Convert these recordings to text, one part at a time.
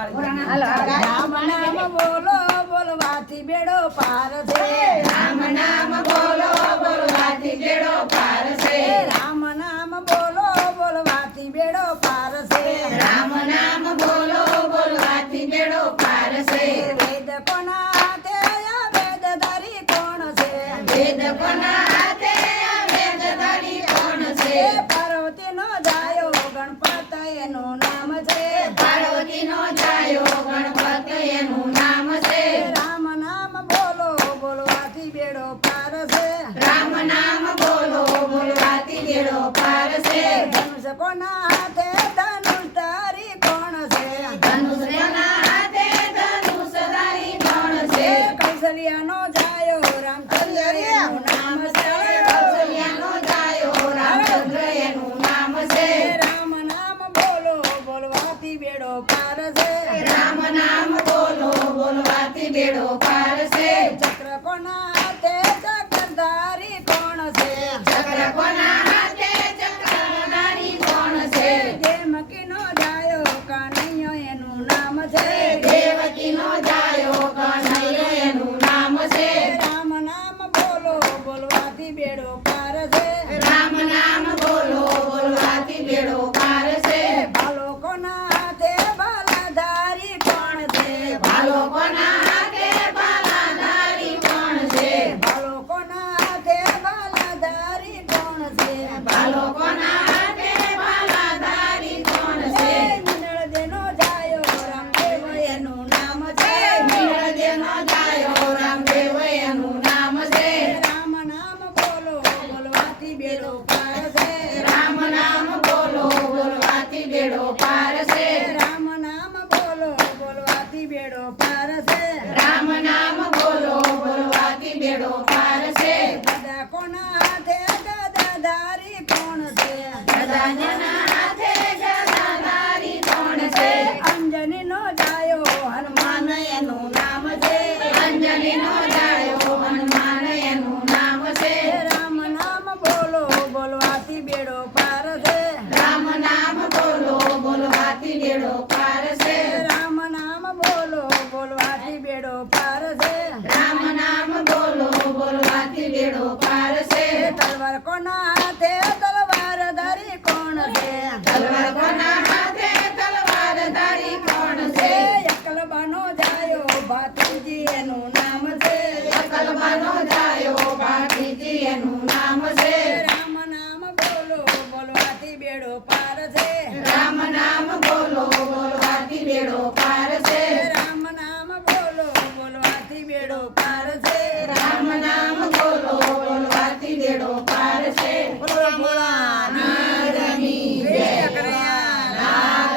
રામ નામ બોલો બોલવાથી બેડો પાર છે રામ નામ બોલો બોલવાથી બેડો પાર છે રામ નામ બોલો બોલવાથી બેડો પાર છે રામ નામ બોલો બોલવાથી બેડો પાર છે વેદ કોના હાથે આ વેદ ધરી કોણ છે વેદ કોના હાથે આ વેદ ધરી કોણ છે પાર્વતીનો જાયો ગણપત એનું નામ છે પાર્વતીનો જાયો ગણપત એનું નામ છે રામ નામ બોલો બોલવાથી બેડો પાર છે રામ નામ બોલો બોલવાથી બેડો પાર છે ધનુષ કોના હાથે ધનુષ ધારી કોણ છે ધનુષ કોના હાથે ધનુષ ધારી કોણ છે કૌશલ્યાનો જાયો રામચંદ્ર એનું નામ છે કૌશલ્યાનો જાયો રામચંદ્ર એનું નામ છે રામ નામ બોલો બોલવાથી બેડો પાર છે રામ નામ બોલો બોલવાથી બેડો પાર છે ચક્ર કોના હાથે ચક્રધારી કોણ છે ચક્ર કોના હાથે ચક્રધારી કોણ છે દેવકીનો જાયો કાનૈયો એનું નામ છે દેવકીનો જાયો કનૈયો એનું નામ છે રામ નામ બોલો બોલવાથી બેડો પાર છે રામ નામ બોલો બોલવાથી બેડો પાર છે ભાલો કોના હાથે ભાલાધારી કોણ છે ભાલો કોના હાથે ભાલાધારી કોણ છે ભાલો કોના હાથે ભાલાધારી કોણ છે ભાલો કોના હાથે ભાલાધારી કોણ છે નીલદેનો જાયો રામદેવ એનું નામ છે નીલદેવનો જાયો રામદેવ એનું નામ છે રામ નામ બોલો બોલવાથી બેડો પાર છે રામ નામ બોલો બોલવાથી બેડો પાર છે રામ નામ બોલો બોલવાથી બેડો પાર છે રામ નામ બોલો બોલવાથી બેડો પાર છે ગદા કોના હાથે ગદાધારી કોણ છે ગદાના હાથે ગદાધારી કોણ છે અંજનીનો જાયો હનુમાન એનું નામ છે અંજલિનો જાયો હનુમાન એનું નામ છે રામ નામ બોલો બોલવાથી બેડો પાર છે રામ નામ બોલો બોલવાથી બેડો પાર છે રામ નામ બોલો બોલવાથી બેડો પાર છે રામ નામ બોલો બોલવાથી બેડો પાર છે તલવાર કોના હાથે તલવાર ધરી કોણ છે તલવાર કોના હાથે તલવાર ધારી કોણ છે એકલબાનો જાયો ભાતીજી એનું નામ છે અકલબાનો જાયો ભાતીજી એનું નામ છે રામ નામ બોલો બોલવાથી બેડો પાર છે રામ નામ બોલો બોલવાથી બેડો પાર છે રામ નામ બોલો બોલવાથી બેડો પાર છે રામ નામ બોલો બોલવાથી બેડો પાર છે બોલો ભોળાનાથની જય કનૈયા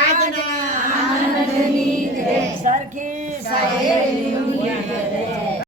આજના આનંદની જય. સરખી